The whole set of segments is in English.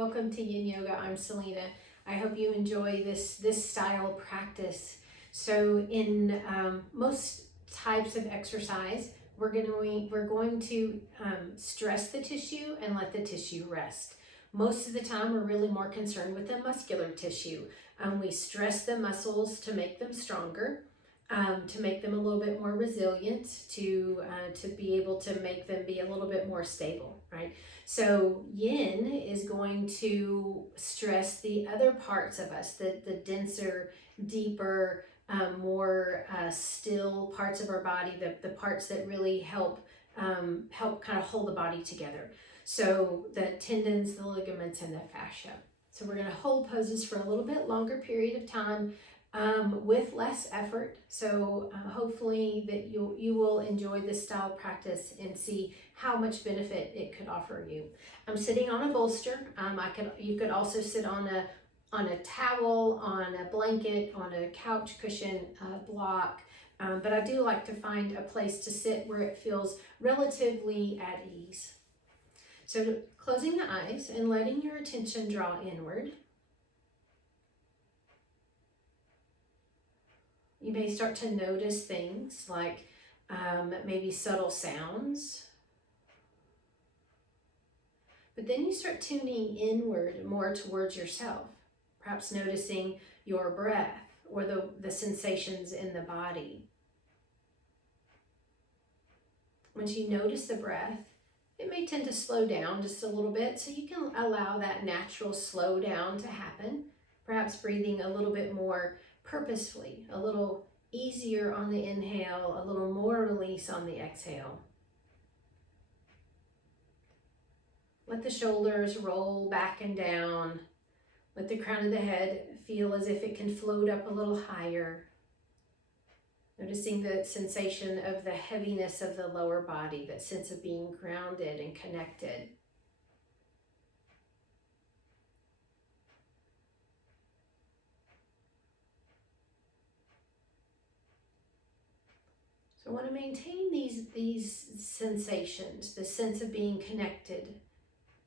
Welcome to Yin Yoga. I'm Selena. I hope you enjoy this style practice. So in most types of exercise, we're going to stress the tissue and let the tissue rest. Most of the time, we're really more concerned with the muscular tissue. We stress the muscles to make them stronger, to make them a little bit more resilient, to be able to make them be a little bit more stable, right? So yin is going to stress the other parts of us, the denser, deeper, more still parts of our body, the parts that really help kind of hold the body together. So the tendons, the ligaments, and the fascia. So we're going to hold poses for a little bit longer period of time with less effort. So hopefully that you will enjoy this style practice and see how much benefit it could offer you. I'm sitting on a bolster. You could also sit on a towel, on a blanket, on a couch cushion, block. But I do like to find a place to sit where it feels relatively at ease. So closing the eyes and letting your attention draw inward. You may start to notice things like maybe subtle sounds. But then you start tuning inward more towards yourself, perhaps noticing your breath or the sensations in the body. Once you notice the breath, it may tend to slow down just a little bit, so you can allow that natural slow down to happen, perhaps breathing a little bit more purposefully, a little easier on the inhale, a little more release on the exhale. Let the shoulders roll back and down. Let the crown of the head feel as if it can float up a little higher. Noticing the sensation of the heaviness of the lower body, that sense of being grounded and connected. So I want to maintain these sensations, the sense of being connected,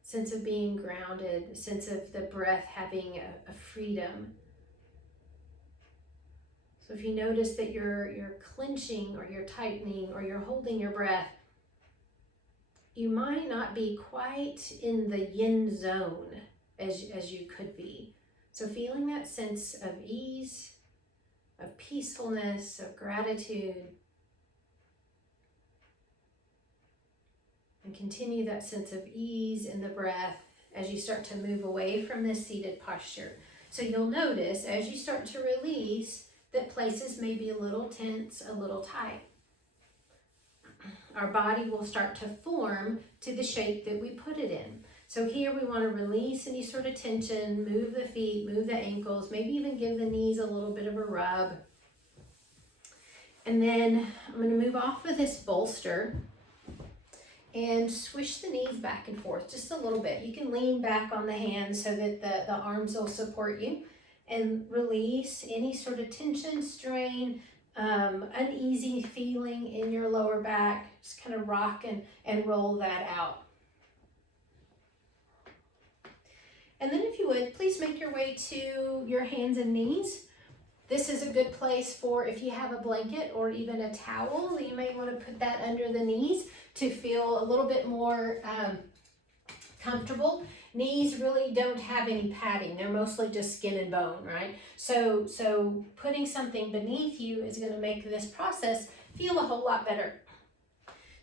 sense of being grounded, sense of the breath having a freedom. So if you notice that you're clenching or you're tightening or you're holding your breath, you might not be quite in the yin zone as you could be. So feeling that sense of ease, of peacefulness, of gratitude, and continue that sense of ease in the breath as you start to move away from this seated posture. So you'll notice as you start to release that places may be a little tense, a little tight. Our body will start to form to the shape that we put it in. So here we want to release any sort of tension, move the feet, move the ankles, maybe even give the knees a little bit of a rub. And then I'm going to move off of this bolster and swish the knees back and forth just a little bit. You can lean back on the hands so that the arms will support you, and release any sort of tension, strain, uneasy feeling in your lower back. Just kind of rock and roll that out. And then if you would, please make your way to your hands and knees. This is a good place for if you have a blanket or even a towel, you may want to put that under the knees to feel a little bit more comfortable. Knees really don't have any padding. They're mostly just skin and bone, right? So putting something beneath you is going to make this process feel a whole lot better.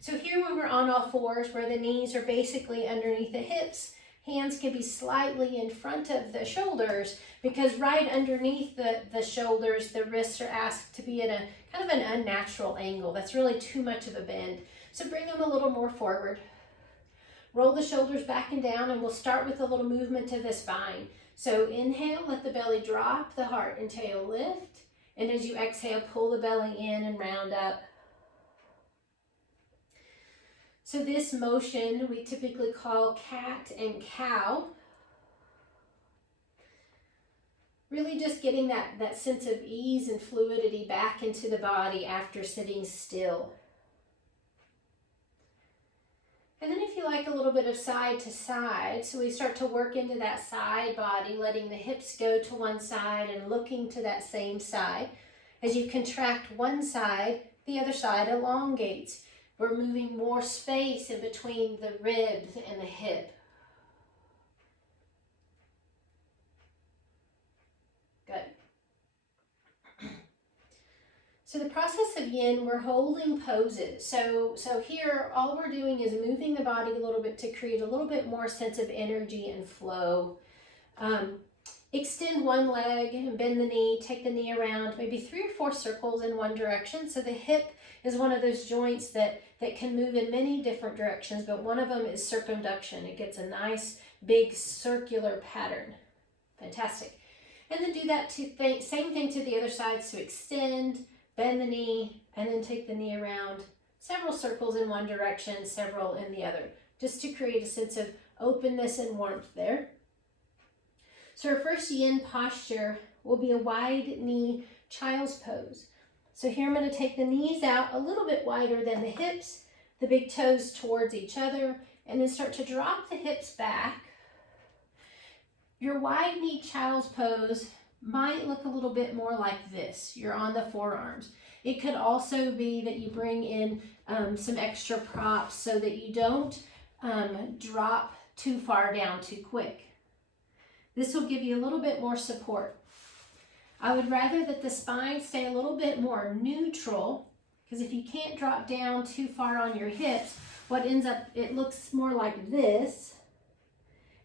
So here when we're on all fours, where the knees are basically underneath the hips, hands can be slightly in front of the shoulders, because right underneath the shoulders, the wrists are asked to be at a kind of an unnatural angle. That's really too much of a bend. So bring them a little more forward. Roll the shoulders back and down, and we'll start with a little movement to the spine. So inhale, let the belly drop, the heart and tail lift. And as you exhale, pull the belly in and round up. So this motion we typically call cat and cow. Really just getting that sense of ease and fluidity back into the body after sitting still. And then if you like a little bit of side to side, so we start to work into that side body, letting the hips go to one side and looking to that same side. As you contract one side, the other side elongates. We're moving more space in between the ribs and the hip. Good. So the process of yin, we're holding poses. So here, all we're doing is moving the body a little bit to create a little bit more sense of energy and flow. Extend one leg and bend the knee, take the knee around, maybe 3 or 4 circles in one direction. So the hip is one of those joints that can move in many different directions, but one of them is circumduction. It gets a nice big circular pattern. Fantastic. And then do that same thing to the other side. So extend, bend the knee, and then take the knee around. Several circles in one direction, several in the other, just to create a sense of openness and warmth there. So our first yin posture will be a wide knee child's pose. So here I'm going to take the knees out a little bit wider than the hips, the big toes towards each other, and then start to drop the hips back. Your wide knee child's pose might look a little bit more like this. You're on the forearms. It could also be that you bring in some extra props so that you don't drop too far down too quick. This will give you a little bit more support. I would rather that the spine stay a little bit more neutral, because if you can't drop down too far on your hips, what ends up, it looks more like this.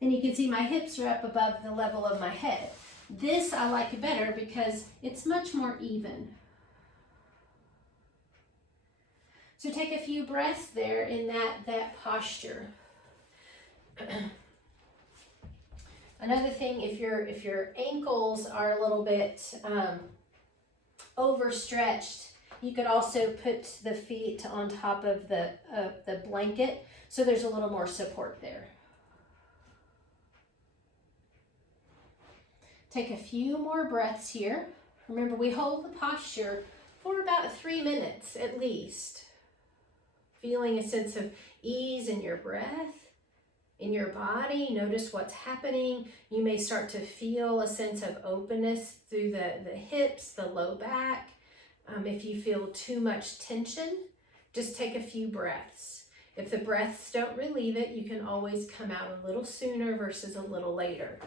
And you can see my hips are up above the level of my head. This I like better because it's much more even. So take a few breaths there in that posture. Another thing, if your ankles are a little bit overstretched, you could also put the feet on top of the blanket, so there's a little more support there. Take a few more breaths here. Remember, we hold the posture for about 3 minutes at least. Feeling a sense of ease in your breath, in your body. Notice what's happening. You may start to feel a sense of openness through the hips, the low back. If you feel too much tension, just take a few breaths. If the breaths don't relieve it, you can always come out a little sooner versus a little later.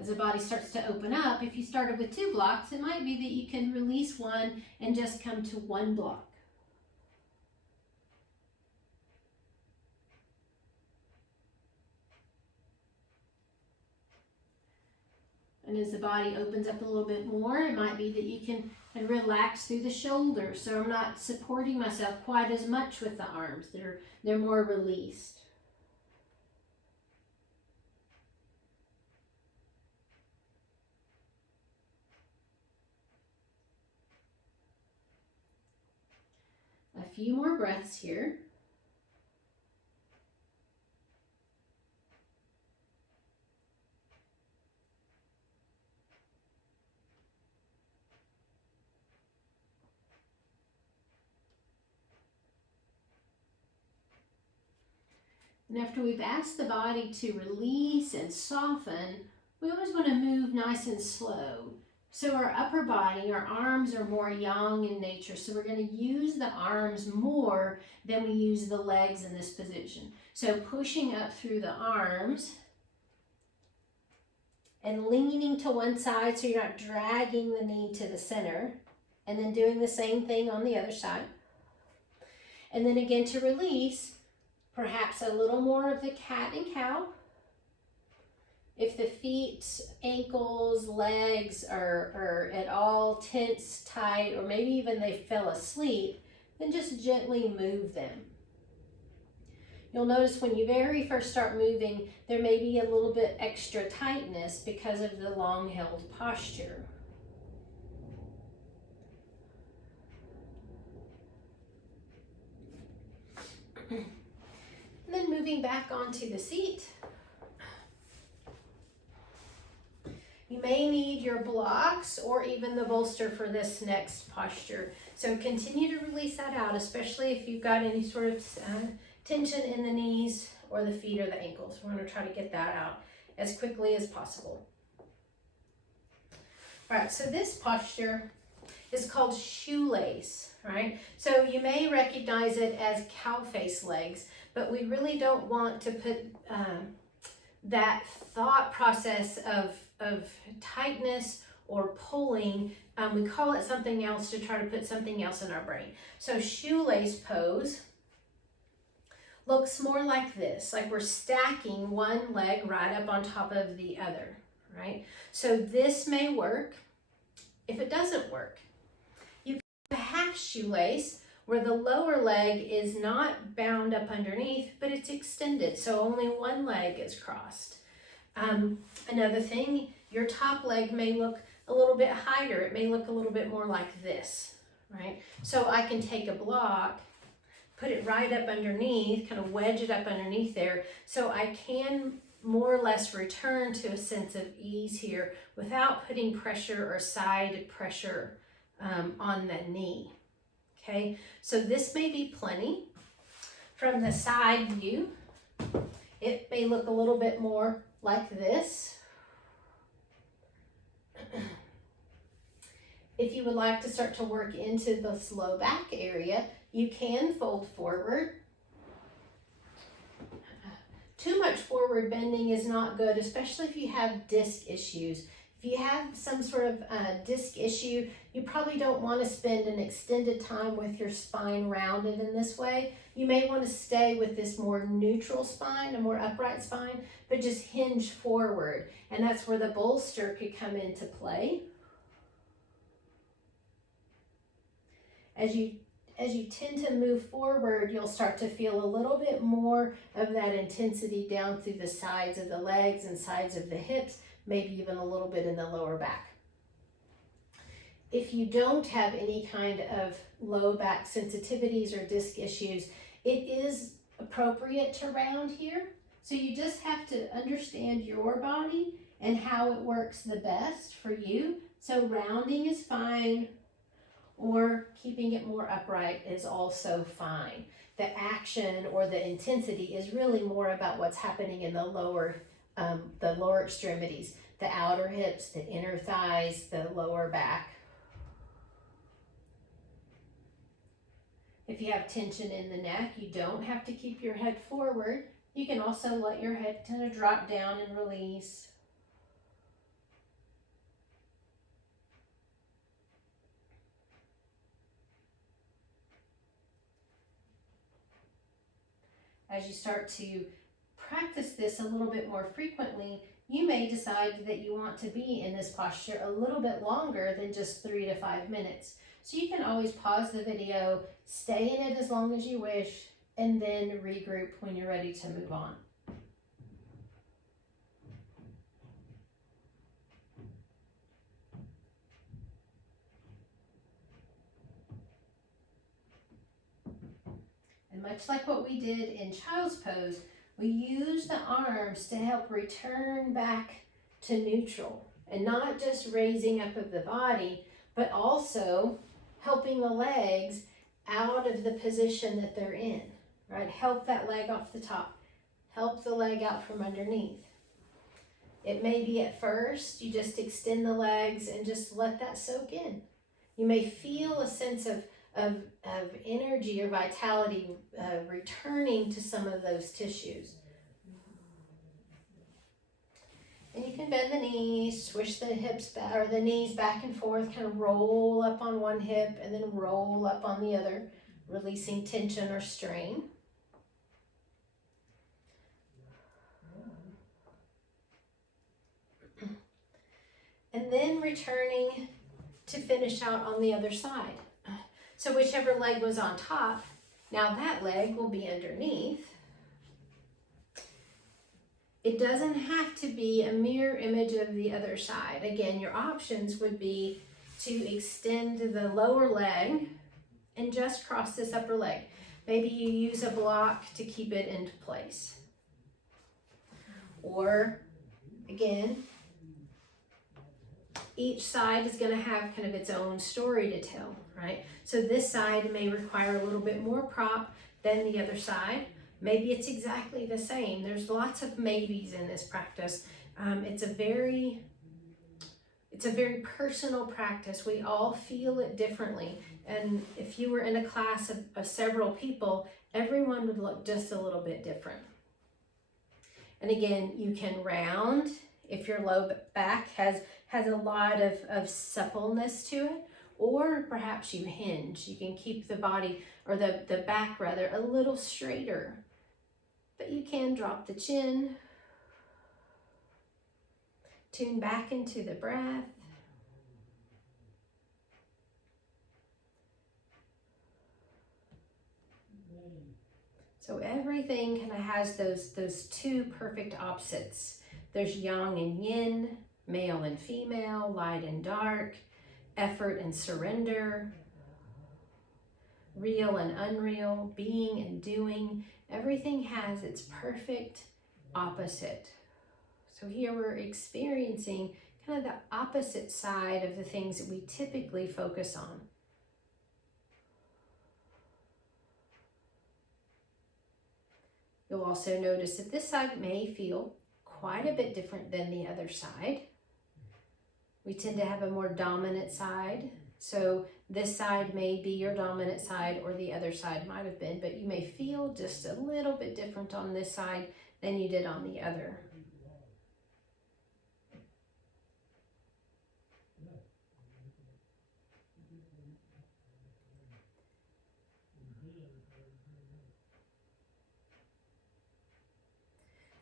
As the body starts to open up, if you started with 2 blocks, it might be that you can release one and just come to 1 block. And as the body opens up a little bit more, it might be that you can relax through the shoulders. So I'm not supporting myself quite as much with the arms. They're more released. A few more breaths here. And after we've asked the body to release and soften, we always want to move nice and slow. So our upper body, our arms are more yang in nature. So we're going to use the arms more than we use the legs in this position. So pushing up through the arms and leaning to one side so you're not dragging the knee to the center. And then doing the same thing on the other side. And then again to release, perhaps a little more of the cat and cow. If the feet, ankles, legs are at all tense, tight, or maybe even they fell asleep, then just gently move them. You'll notice when you very first start moving, there may be a little bit extra tightness because of the long-held posture. And then moving back onto the seat. You may need your blocks or even the bolster for this next posture. So continue to release that out, especially if you've got any sort of tension in the knees or the feet or the ankles. We're going to try to get that out as quickly as possible. All right, so this posture is called shoelace, right? So you may recognize it as cow face legs, but we really don't want to put that thought process of tightness or pulling. We call it something else to try to put something else in our brain. So shoelace pose looks more like this, like we're stacking one leg right up on top of the other, right? So this may work. If it doesn't work, you can do a half shoelace where the lower leg is not bound up underneath, but it's extended, so only one leg is crossed. Another thing, your top leg may look a little bit higher. It may look a little bit more like this, right? So I can take a block, put it right up underneath, kind of wedge it up underneath there, so I can more or less return to a sense of ease here without putting pressure or side pressure on the knee. Okay, so this may be plenty. From the side view, it may look a little bit more like this. If you would like to start to work into this low back area, you can fold forward. Too much forward bending is not good, especially if you have disc issues. If you have some sort of disc issue, you probably don't want to spend an extended time with your spine rounded in this way. You may want to stay with this more neutral spine, a more upright spine, but just hinge forward. And that's where the bolster could come into play. As you tend to move forward, you'll start to feel a little bit more of that intensity down through the sides of the legs and sides of the hips, maybe even a little bit in the lower back. If you don't have any kind of low back sensitivities or disc issues, it is appropriate to round here. So you just have to understand your body and how it works the best for you. So rounding is fine, or keeping it more upright is also fine. The action or the intensity is really more about what's happening in the lower extremities, the outer hips, the inner thighs, the lower back. If you have tension in the neck, you don't have to keep your head forward. You can also let your head kind of drop down and release. As you start to practice this a little bit more frequently, you may decide that you want to be in this posture a little bit longer than just 3 to 5 minutes. So you can always pause the video, stay in it as long as you wish, and then regroup when you're ready to move on. And much like what we did in child's pose, we use the arms to help return back to neutral, and not just raising up of the body, but also helping the legs out of the position that they're in, right? Help that leg off the top, help the leg out from underneath. It may be at first, you just extend the legs and just let that soak in. You may feel a sense of energy or vitality returning to some of those tissues. And you can bend the knees, swish the hips back, or the knees back and forth, kind of roll up on one hip and then roll up on the other, releasing tension or strain. And then returning to finish out on the other side. So whichever leg was on top, now that leg will be underneath. It doesn't have to be a mirror image of the other side. Again, your options would be to extend the lower leg and just cross this upper leg. Maybe you use a block to keep it into place. Or, again, each side is going to have kind of its own story to tell, right? So this side may require a little bit more prop than the other side. Maybe it's exactly the same. There's lots of maybes in this practice. It's a very personal practice. We all feel it differently. And if you were in a class of several people, everyone would look just a little bit different. And again, you can round if your low back has a lot of suppleness to it, or perhaps you hinge. You can keep the body, or the back rather, a little straighter. But you can drop the chin, tune back into the breath. So everything kind of has those two perfect opposites. There's yang and yin, male and female, light and dark, effort and surrender, real and unreal, being and doing. Everything has its perfect opposite. So here we're experiencing kind of the opposite side of the things that we typically focus on. You'll also notice that this side may feel quite a bit different than the other side. We tend to have a more dominant side. So this side may be your dominant side, or the other side might have been, but you may feel just a little bit different on this side than you did on the other.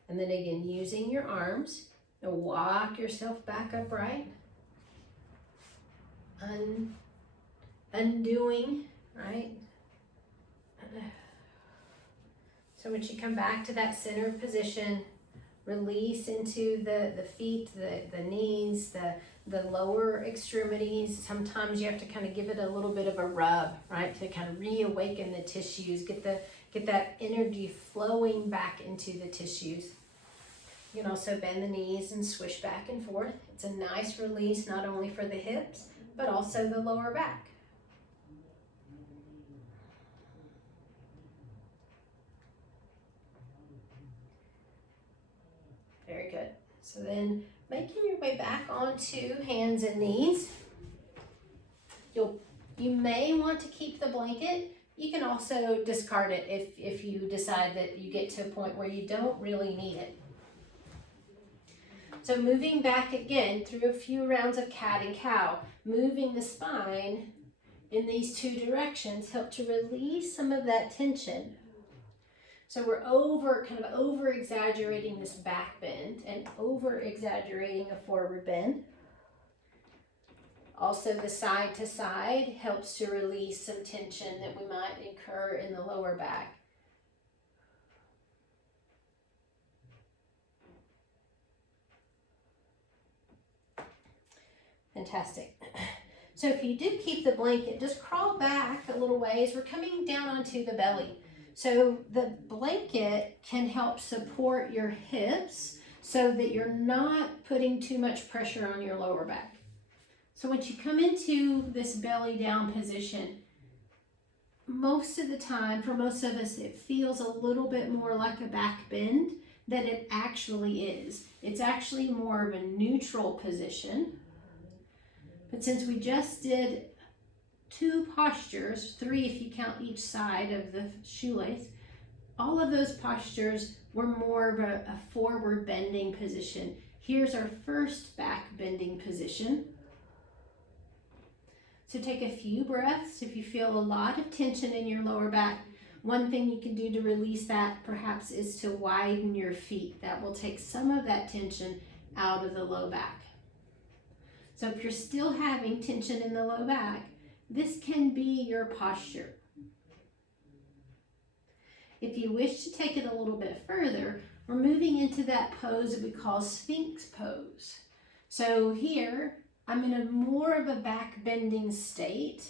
And then again, using your arms, and walk yourself back upright. Undoing, right? So once you come back to that center position, release into the feet, the knees, the lower extremities. Sometimes you have to kind of give it a little bit of a rub, right? To kind of reawaken the tissues, get that energy flowing back into the tissues. You can also bend the knees and swish back and forth. It's a nice release, not only for the hips, but also the lower back. Very good. So then making your way back onto hands and knees. You may want to keep the blanket. You can also discard it if you decide that you get to a point where you don't really need it. So moving back again through a few rounds of cat and cow, moving the spine in these two directions help to release some of that tension. So we're kind of over exaggerating this back bend and over exaggerating a forward bend. Also, the side to side helps to release some tension that we might incur in the lower back. Fantastic. So if you do keep the blanket, just crawl back a little ways. We're coming down onto the belly. So the blanket can help support your hips so that you're not putting too much pressure on your lower back. So once you come into this belly down position, most of the time, for most of us, it feels a little bit more like a back bend than it actually is. It's actually more of a neutral position. But since we just did 2 postures, 3 if you count each side of the shoelace, all of those postures were more of a forward bending position. Here's our first back bending position. So take a few breaths. If you feel a lot of tension in your lower back, one thing you can do to release that perhaps is to widen your feet. That will take some of that tension out of the low back. So if you're still having tension in the low back, this can be your posture. If you wish to take it a little bit further, we're moving into that pose that we call Sphinx pose. So here, I'm in a more of a back bending state,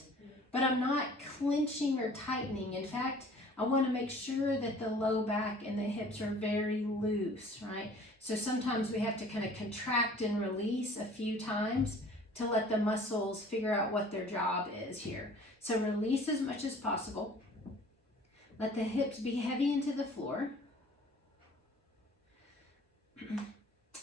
but I'm not clenching or tightening. In fact, I want to make sure that the low back and the hips are very loose, right? So sometimes we have to kind of contract and release a few times to let the muscles figure out what their job is here. So release as much as possible. Let the hips be heavy into the floor.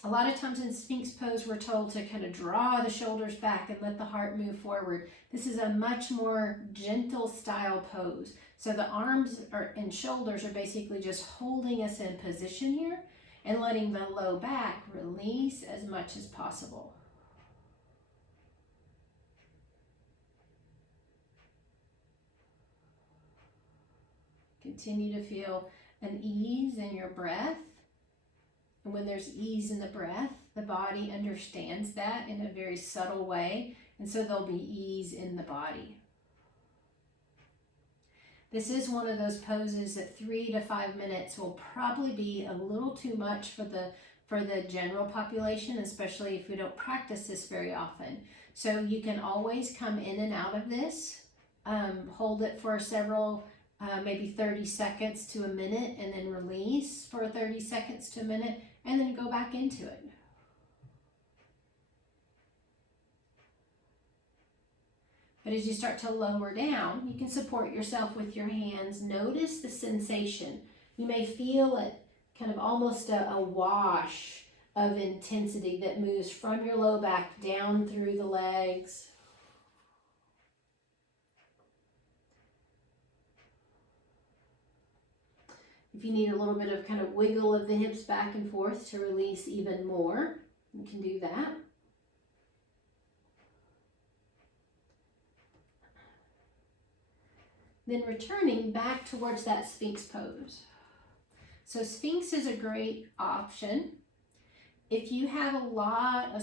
A lot of times in Sphinx pose, we're told to kind of draw the shoulders back and let the heart move forward. This is a much more gentle style pose. So the arms and shoulders are basically just holding us in position here and letting the low back release as much as possible. Continue to feel an ease in your breath. And when there's ease in the breath, the body understands that in a very subtle way. And so there'll be ease in the body. This is one of those poses that 3 to 5 minutes will probably be a little too much for the general population, especially if we don't practice this very often. So you can always come in and out of this, hold it for several maybe 30 seconds to a minute, and then release for 30 seconds to a minute, and then go back into it. But as you start to lower down, you can support yourself with your hands. Notice the sensation. You may feel it kind of almost a wash of intensity that moves from your low back down through the legs. If you need a little bit of kind of wiggle of the hips back and forth to release even more, you can do that. Then returning back towards that Sphinx pose. So Sphinx is a great option. If you have a lot of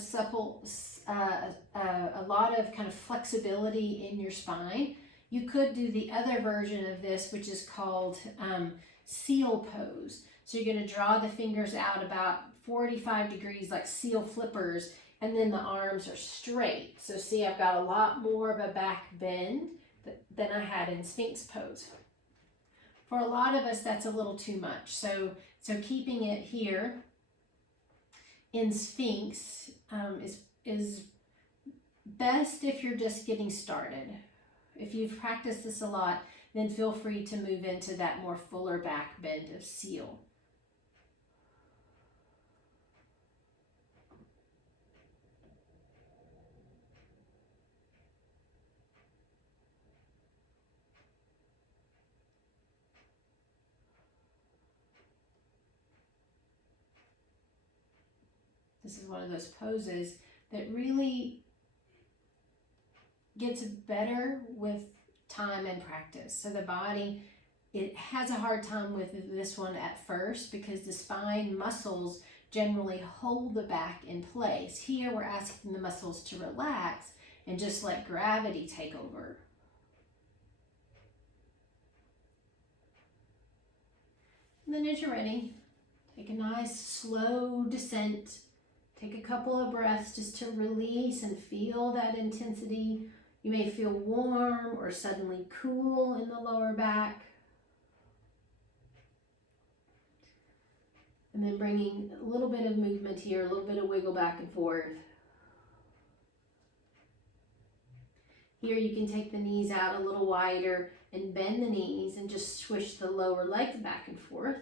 a lot of kind of flexibility in your spine, you could do the other version of this, which is called seal pose. So you're going to draw the fingers out about 45 degrees like seal flippers, and then the arms are straight. So see, I've got a lot more of a back bend than I had in Sphinx pose. For a lot of us, that's a little too much. So keeping it here in Sphinx is best if you're just getting started. If you've practiced this a lot, then feel free to move into that more fuller back bend of seal. This is one of those poses that really gets better with time and practice. So the body, it has a hard time with this one at first because the spine muscles generally hold the back in place. Here we're asking the muscles to relax and just let gravity take over. And then as you're ready, take a nice slow descent. Take a couple of breaths just to release and feel that intensity. You may feel warm or suddenly cool in the lower back. And then bringing a little bit of movement here, a little bit of wiggle back and forth. Here you can take the knees out a little wider and bend the knees and just swish the lower legs back and forth.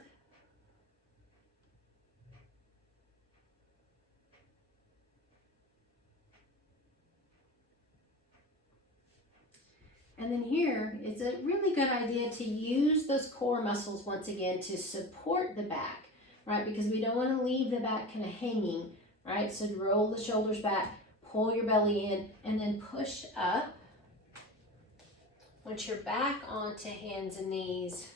And then here, it's a really good idea to use those core muscles once again to support the back, right? Because we don't want to leave the back kind of hanging, right? So roll the shoulders back, pull your belly in, and then push up. Once you're back onto hands and knees,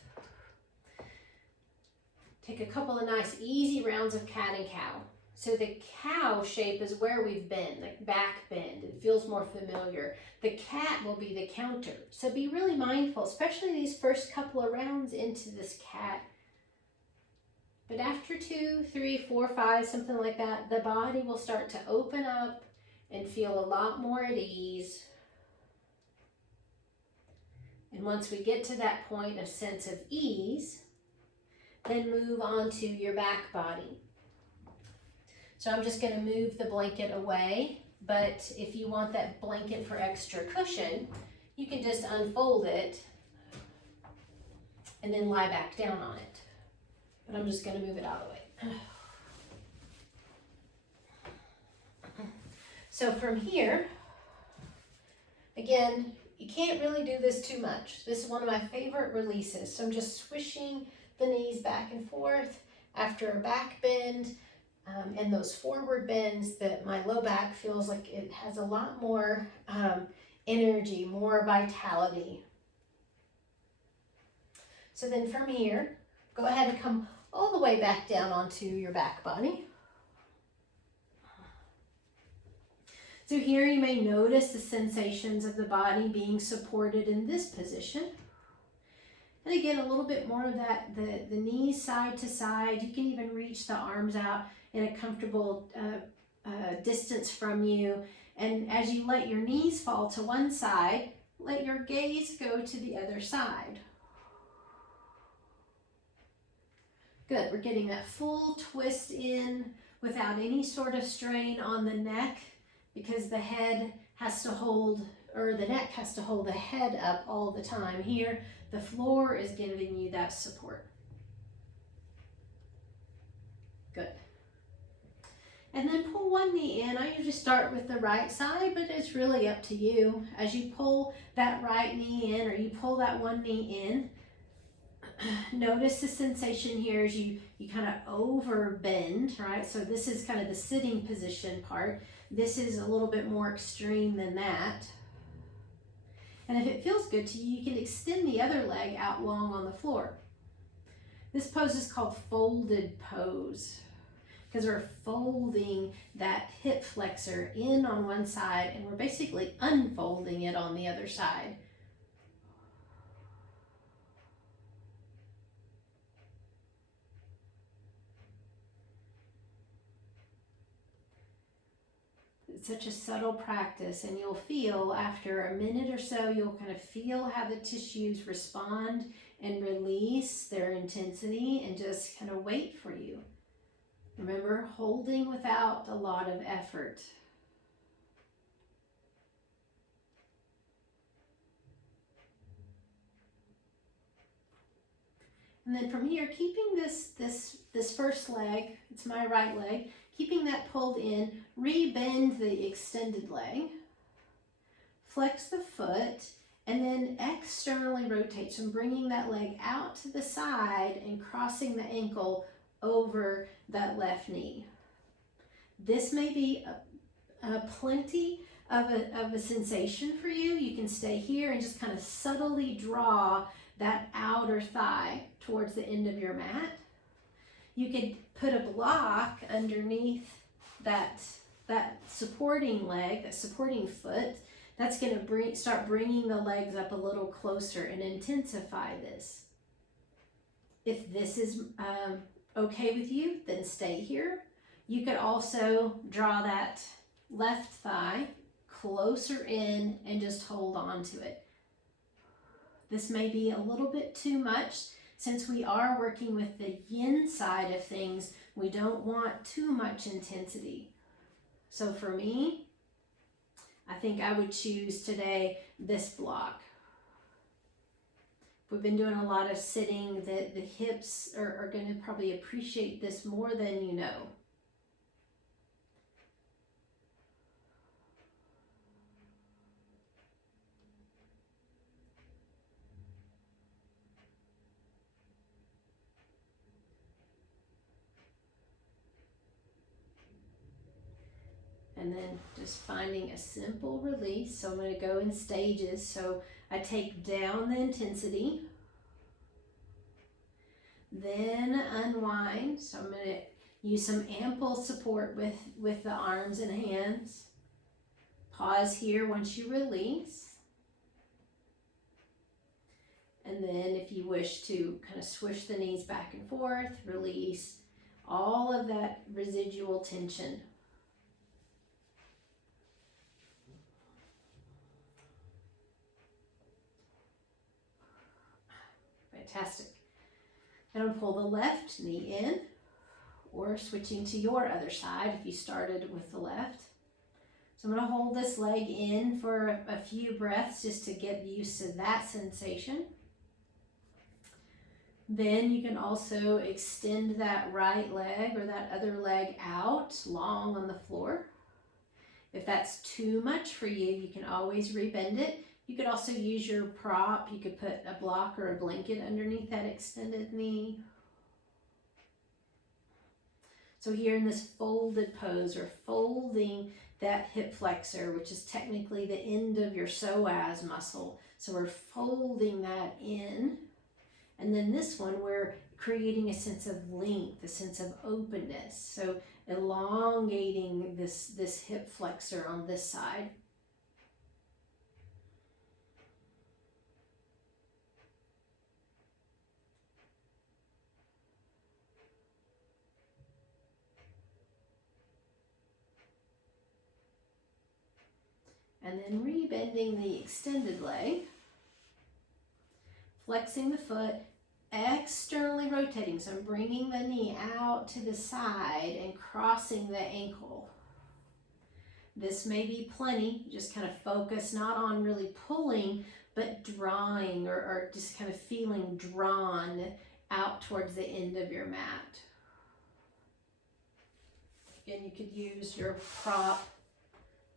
take a couple of nice easy rounds of cat and cow. So the cow shape is where we've been, the back bend. It feels more familiar. The cat will be the counter. So be really mindful, especially these first couple of rounds into this cat. But after 2, 3, 4, 5, something like that, the body will start to open up and feel a lot more at ease. And once we get to that point of sense of ease, then move on to your back body. So I'm just going to move the blanket away, But if you want that blanket for extra cushion, you can just unfold it and then lie back down on it. But I'm just going to move it out of the way. So from here, again, you can't really do this too much. This is one of my favorite releases. So I'm just swishing the knees back and forth after a back bend. And those forward bends, that my low back feels like it has a lot more energy, more vitality. So then from here, go ahead and come all the way back down onto your back body. So here you may notice the sensations of the body being supported in this position. And again, a little bit more of that, the knees side to side. You can even reach the arms out in a comfortable distance from you. And as you let your knees fall to one side, let your gaze go to the other side. Good, we're getting that full twist in without any sort of strain on the neck, because the head has to hold, or the neck has to hold the head up all the time. Here, the floor is giving you that support. Good. And then pull one knee in. I usually start with the right side, but it's really up to you. As you pull that right knee in, or you pull that one knee in, notice the sensation here as you kind of over bend, right? So this is kind of the sitting position part. This is a little bit more extreme than that. And if it feels good to you, you can extend the other leg out long on the floor. This pose is called folded pose, because we're folding that hip flexor in on one side and we're basically unfolding it on the other side. It's such a subtle practice, and you'll feel after a minute or so, you'll kind of feel how the tissues respond and release their intensity and just kind of wait for you. Remember, holding without a lot of effort. And then from here, keeping this first leg, it's my right leg, keeping that pulled in, re-bend the extended leg, flex the foot, and then externally rotate. So I'm bringing that leg out to the side and crossing the ankle over that left knee. This may be plenty of a sensation for you. You can stay here and just kind of subtly draw that outer thigh towards the end of your mat. You could put a block underneath that supporting leg, that supporting foot. That's going to start bringing the legs up a little closer and intensify this. If this is okay with you, then stay here. You could also draw that left thigh closer in and just hold on to it. This may be a little bit too much. Since we are working with the yin side of things, we don't want too much intensity. So for me, I think I would choose today this block. We've been doing a lot of sitting, the hips are going to probably appreciate this more than you know. And then just finding a simple release. So I'm going to go in stages. So I take down the intensity, then unwind. So I'm going to use some ample support with the arms and hands. Pause here once you release. And then if you wish to kind of swish the knees back and forth, release all of that residual tension. Fantastic. Then pull the left knee in, or switching to your other side if you started with the left. So I'm going to hold this leg in for a few breaths just to get used to that sensation. Then you can also extend that right leg or that other leg out long on the floor. If that's too much for you, you can always rebend it. You could also use your prop. You could put a block or a blanket underneath that extended knee. So here in this folded pose, we're folding that hip flexor, which is technically the end of your psoas muscle. So we're folding that in. And then this one, we're creating a sense of length, a sense of openness. So elongating this hip flexor on this side. And then rebending the extended leg, flexing the foot, externally rotating. So I'm bringing the knee out to the side and crossing the ankle. This may be plenty. Just kind of focus not on really pulling, but drawing or just kind of feeling drawn out towards the end of your mat. Again, you could use your prop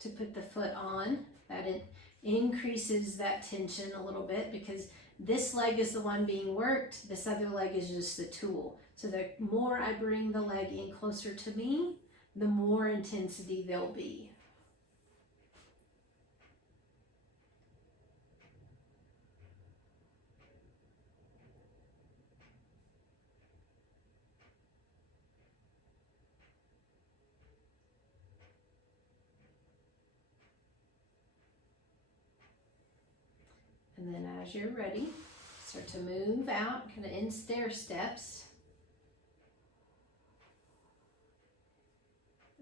to put the foot on. That it increases that tension a little bit because this leg is the one being worked, this other leg is just the tool. So the more I bring the leg in closer to me, the more intensity there'll be. And then as you're ready, start to move out, kind of in stair steps.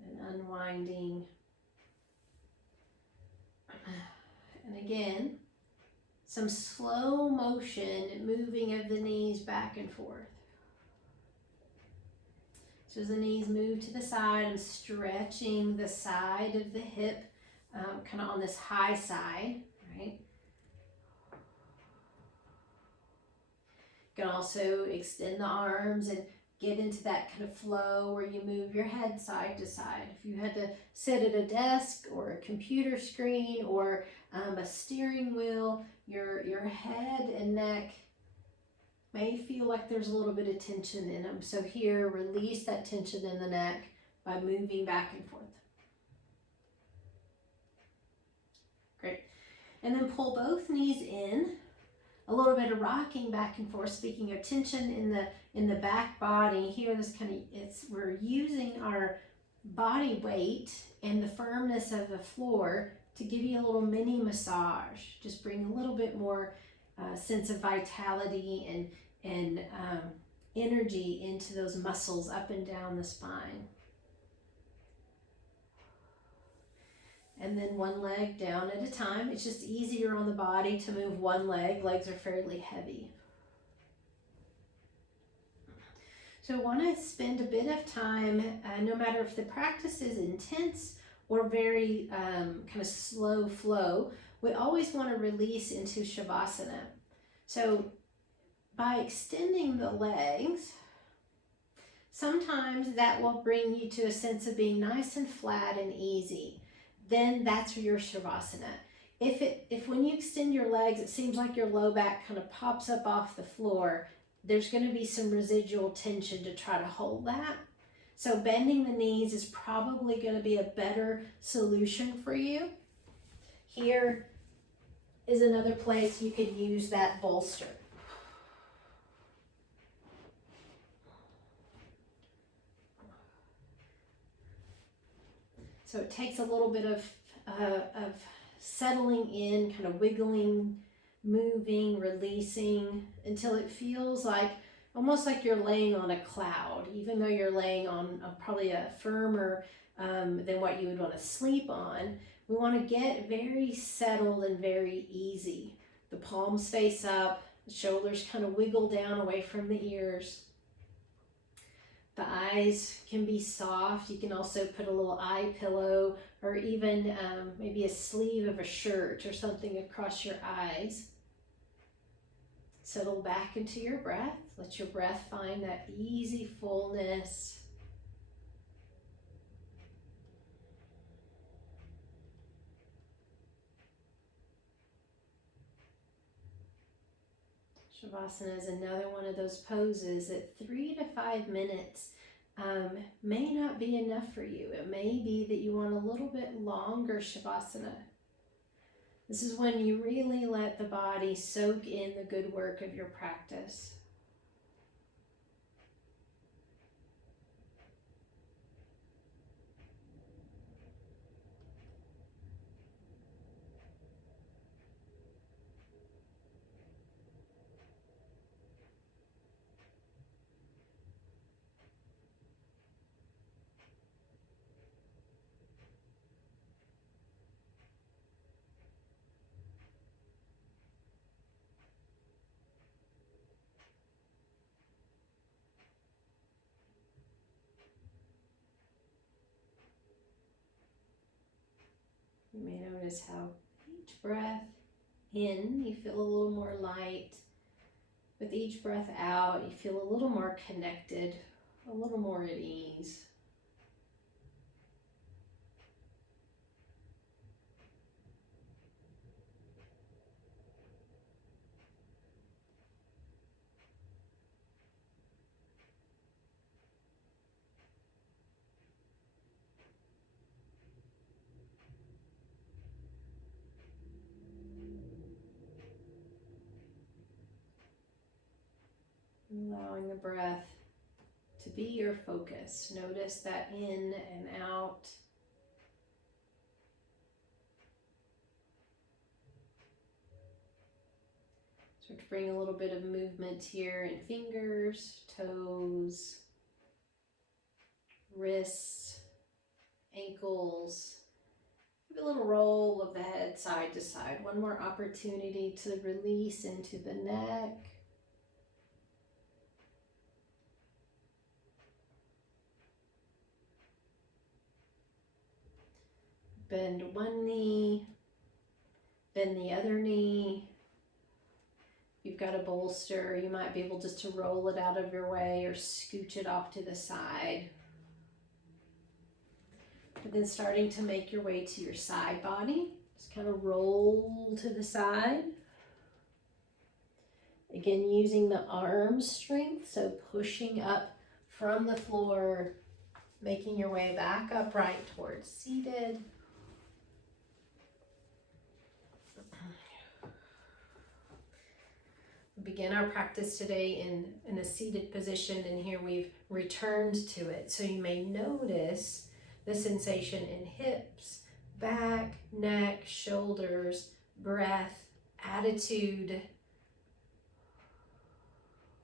And unwinding. And again, some slow motion moving of the knees back and forth. So as the knees move to the side, I'm stretching the side of the hip, kind of on this high side, right? You can also extend the arms and get into that kind of flow where you move your head side to side. If you had to sit at a desk or a computer screen or a steering wheel, your head and neck may feel like there's a little bit of tension in them. So here, release that tension in the neck by moving back and forth. Great. And then pull both knees in. A little bit of rocking back and forth. Speaking of tension in the back body, here this kind of we're using our body weight and the firmness of the floor to give you a little mini massage. Just bring a little bit more sense of vitality and energy into those muscles up and down the spine. And then one leg down at a time. It's just easier on the body to move one leg. Legs are fairly heavy. So I want to spend a bit of time, no matter if the practice is intense or very kind of slow flow, we always want to release into Shavasana. So by extending the legs, sometimes that will bring you to a sense of being nice and flat and easy. Then that's your Shavasana. If when you extend your legs, it seems like your low back kind of pops up off the floor, there's going to be some residual tension to try to hold that. So bending the knees is probably going to be a better solution for you. Here is another place you could use that bolster. So it takes a little bit of settling in, kind of wiggling, moving, releasing until it feels like almost like you're laying on a cloud, even though you're laying on probably a firmer than what you would want to sleep on. We want to get very settled and very easy. The palms face up, the shoulders kind of wiggle down away from the ears. The eyes can be soft. You can also put a little eye pillow or even maybe a sleeve of a shirt or something across your eyes. Settle back into your breath. Let your breath find that easy fullness. Shavasana is another one of those poses that 3 to 5 minutes may not be enough for you. It may be that you want a little bit longer Shavasana. This is when you really let the body soak in the good work of your practice. You may notice how each breath in, you feel a little more light. With each breath out, you feel a little more connected, a little more at ease. Allowing the breath to be your focus. Notice that in and out. Start to bring a little bit of movement here in fingers, toes, wrists, ankles. Give a little roll of the head side to side. One more opportunity to release into the neck. Bend one knee, bend the other knee. If you've got a bolster, you might be able just to roll it out of your way or scooch it off to the side. And then starting to make your way to your side body. Just kind of roll to the side. Again, using the arm strength, so pushing up from the floor, making your way back upright towards seated. We begin our practice today in a seated position, and here we've returned to it. So you may notice the sensation in hips, back, neck, shoulders, breath, attitude.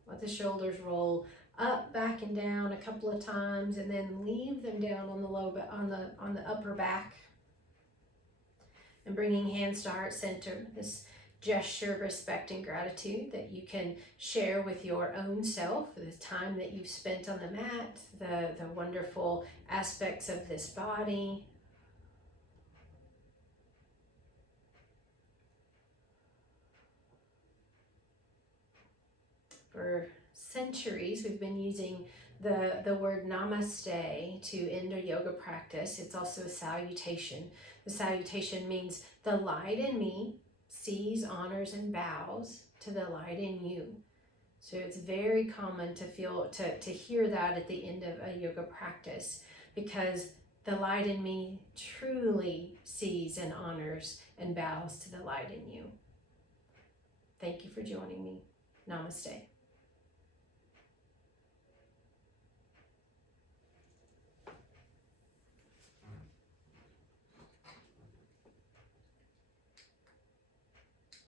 Let the shoulders roll up, back, and down a couple of times, and then leave them down on the on the upper back. And bringing hands to heart center. This gesture of respect and gratitude that you can share with your own self, the time that you've spent on the mat, the wonderful aspects of this body. For centuries, we've been using the word namaste to end a yoga practice. It's also a salutation. The salutation means the light in me sees, honors, and bows to the light in you. So it's very common to hear that at the end of a yoga practice, because the light in me truly sees and honors and bows to the light in you. Thank you for joining me. Namaste.